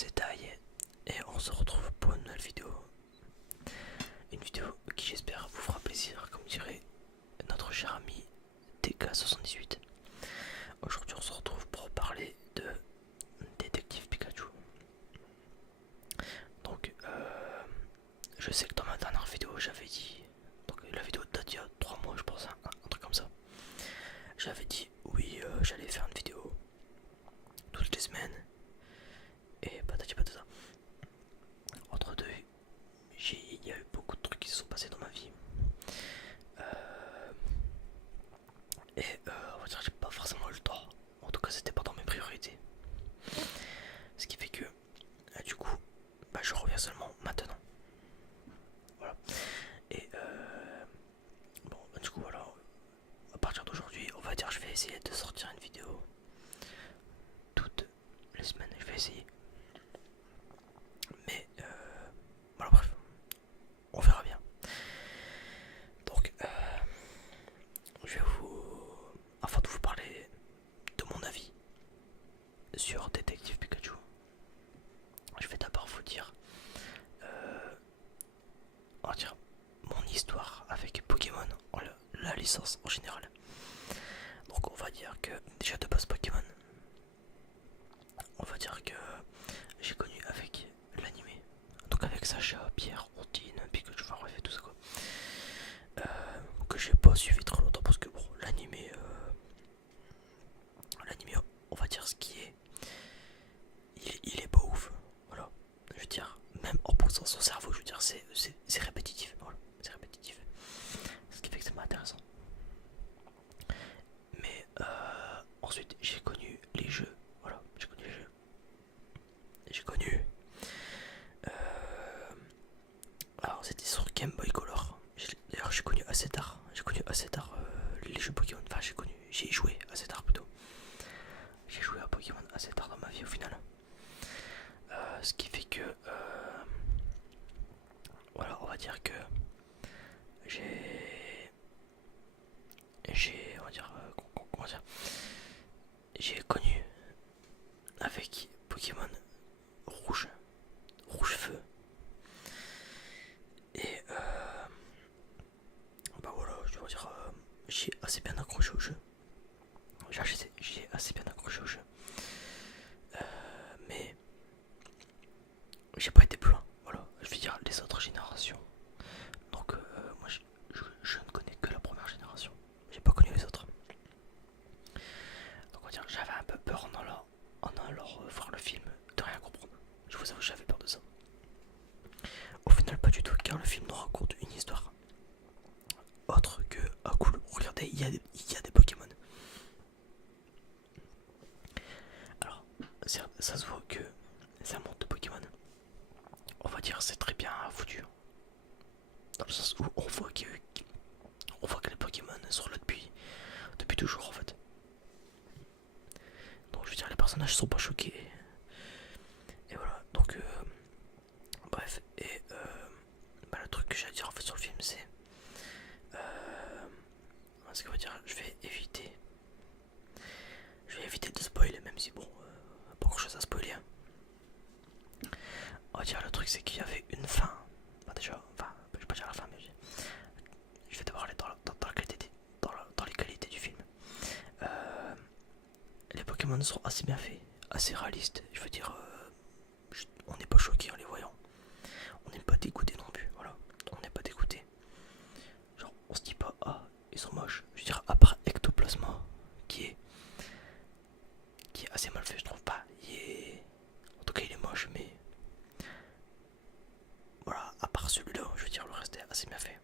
c'est Taï et on se retrouve pour une nouvelle vidéo. Une vidéo qui j'espère vous fera plaisir, comme dirait notre cher ami TK78. Aujourd'hui on se retrouve pour parler de Détective Pikachu. Donc je sais que dans ma dernière vidéo j'avais dit, donc la vidéo date d'il y a 3 mois je pense, un truc comme ça. J'avais dit oui j'allais faire une vidéo toutes les semaines. Et patati patata. Entre deux, il y a eu beaucoup de trucs qui se sont passés dans ma vie. On va dire que j'ai pas forcément eu le temps. En tout cas, c'était pas dans mes priorités. Ce qui fait que, du coup, je reviens seulement maintenant. Voilà. Et bon, du coup, voilà. À partir d'aujourd'hui, on va dire que je vais essayer de sortir une vidéo toutes les semaines. Je vais essayer. Mais voilà, bref. On verra bien. Donc, je vais afin de vous parler de mon avis sur Détective Pikachu, je vais d'abord vous dire, on va dire mon histoire avec Pokémon, la licence en général. Donc on va dire que déjà de base Pokémon, on va dire que j'ai connu avec l'animé, donc avec Sacha, Pierre, Ondine, Pikachu, enfin bref tout ça quoi. Que j'ai pas suivi trop longtemps parce que bon l'animé, on va dire ce qui est, il est pas ouf, voilà. Je veux dire, même en poussant son cerveau, je veux dire, c'est répétitif, voilà, c'est répétitif. Ce qui fait que c'est pas intéressant. Mais ensuite, j'ai connu les jeux, voilà, j'ai connu les jeux. J'ai connu. Alors, c'était sur Game Boy Color. D'ailleurs, j'ai connu assez tard. J'ai connu assez tard les jeux Pokémon. Enfin, j'ai joué assez tard plutôt. J'ai joué à Pokémon assez tard dans ma vie au final. Ce qui fait que voilà, on va dire que on va dire comment dire, j'ai connu avec Pokémon rouge feu et bah voilà, je dois dire j'ai assez bien accroché au jeu. J'ai assez bien accroché au jeu, mais j'ai pas été plus loin. Voilà, je vais dire les autres générations. Donc moi je ne connais que la première génération. J'ai pas connu les autres. Donc on va dire j'avais un peu peur en allant voir le film de rien comprendre. Je vous avoue j'avais peur de ça. Au final pas du tout car le film nous raconte une histoire autre que ah cool regardez il y a des Pokémon. Alors ça se voit que ça monte de Pokémon. On va dire c'est très bien foutu. Dans le sens où on voit que les Pokémon sont là depuis toujours en fait. Donc je veux dire les personnages sont pas choqués. Et voilà, donc bref, et le truc que j'ai à dire en fait sur le film c'est ce qu'on va dire, je vais éviter de spoiler, même si bon, pas grand chose à spoiler. On va dire le truc c'est qu'il y avait une fin. Enfin déjà, enfin je vais pas dire la fin mais je vais d'abord aller dans les qualités du film. Les Pokémon sont assez bien faits, assez réalistes. Je veux dire, on n'est pas choqué en les voyant. On n'est pas dégoûté non plus. Voilà, on n'est pas dégoûté. Genre, on se dit pas ah ils sont moches. Je veux dire, à part Ectoplasma, qui est assez mal fait, je trouve pas. En tout cas, il est moche, mais voilà, à part celui-là, je veux dire, le reste est assez bien fait.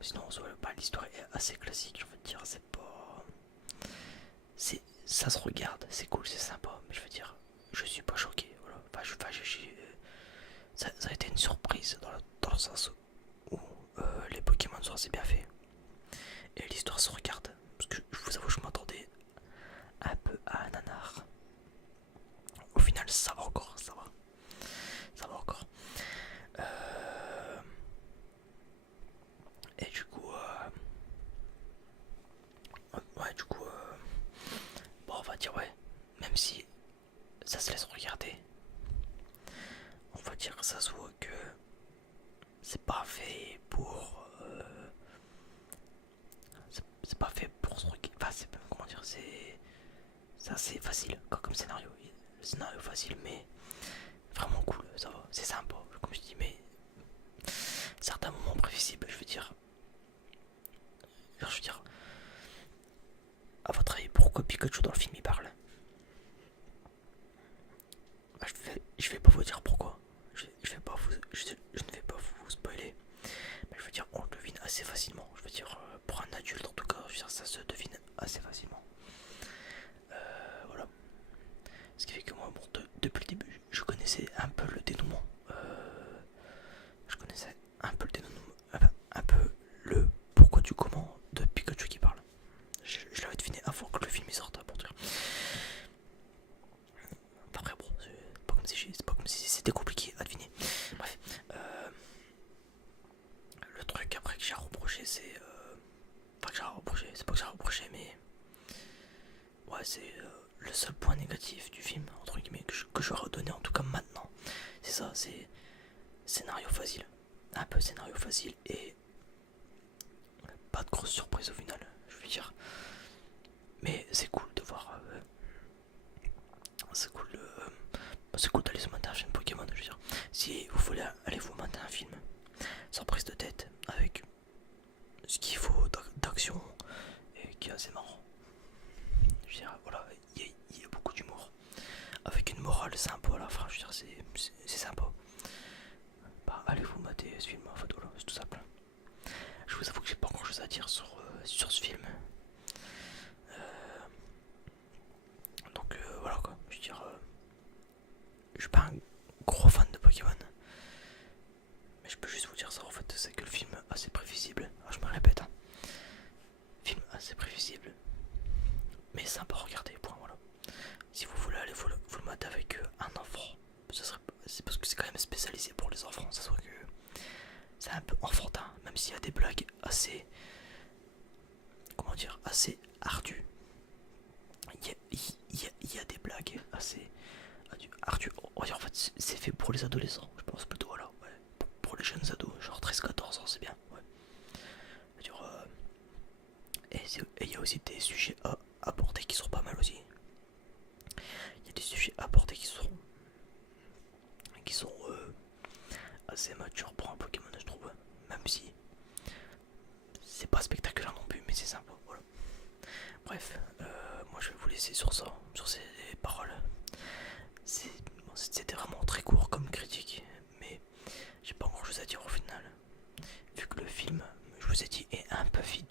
Sinon, l'histoire est assez classique. Je veux dire, c'est pas. Ça se regarde, c'est cool, c'est sympa, mais je veux dire, je suis pas choqué. Voilà. Ça a été une surprise dans le sens où les Pokémon sont assez bien faits et l'histoire se regarde. Parce que je vous avoue, je m'attendais un peu à un nanar. Au final, ça va encore, ça va encore. Et du coup, ouais, du coup, bon, on va dire ouais, même si ça se laisse regarder, dire, ça se voit que c'est pas fait pour. C'est pas fait pour ce truc. Enfin, comment dire, c'est assez facile quoi, comme scénario. Le scénario facile, mais vraiment cool, ça va, c'est sympa, comme je dis, mais certains moments prévisibles, je veux dire. À votre avis, pourquoi Pikachu dans le film il parle? Bah, je vais pas vous dire pourquoi. Je vais pas je ne vais pas vous spoiler. Mais je veux dire, on le devine assez facilement. Je veux dire, pour un adulte en tout cas, je veux dire, ça se devine assez facilement. Voilà. Ce qui fait que moi, bon, depuis le début, je connaissais un peu le dénouement. Je connaissais un peu le dénouement. Enfin, un peu le pourquoi du comment de Pikachu qui parle. Je l'avais deviné avant que le film y sorte, pour dire. Enfin, après, bon, c'est pas comme si c'était compliqué à deviner. Bref. Le truc après que j'ai reproché, c'est. Enfin, que j'ai reproché, c'est pas que j'ai reproché, mais. Ouais, c'est le seul point négatif du film, entre guillemets, que je redonnais en tout cas maintenant. C'est ça, c'est scénario facile. Un peu scénario facile et pas de grosse surprise au final, je veux dire. Mais c'est cool de voir. C'est cool, c'est cool d'aller se mater un film Pokémon, je veux dire. Si vous voulez aller vous mater un film sans prise de tête, avec ce qu'il faut d'action et qui est assez marrant. Je veux dire, voilà, il y a beaucoup d'humour. Avec une morale sympa à la fin, je veux dire, c'est sympa. Bah, allez vous mater ce film, en fait, voilà, c'est tout simple. Je vous avoue que j'ai pas grand chose à dire sur ce film. Donc voilà quoi, je veux dire, je suis pas un gros fan de Pokémon. Mais je peux juste vous dire ça en fait, c'est que le film est assez prévisible. Alors, je me répète, hein. Film assez prévisible, mais sympa à regarder, point, voilà. Si vous voulez aller vous le mater avec un enfant, c'est parce que c'est quand même spécialisé pour les enfants, ça se voit que c'est un peu enfantin, même s'il y a des blagues assez, comment dire, assez ardues. Il y a des blagues assez ardues. On va dire en fait c'est fait pour les adolescents, je pense plutôt, voilà, ouais. Pour les jeunes ados, genre 13-14 ans, c'est bien, ouais. Dire, et il y a aussi des sujets à aborder qui sont pas mal aussi. Il y a des sujets à aborder qui sont assez matures pour un Pokémon, je trouve. Même si c'est pas spectaculaire non plus, mais c'est sympa, voilà. Bref, moi je vais vous laisser sur ça, sur ces paroles. C'était vraiment très court comme critique, mais j'ai pas grand chose à dire au final. Vu que le film, je vous ai dit, est un peu vide.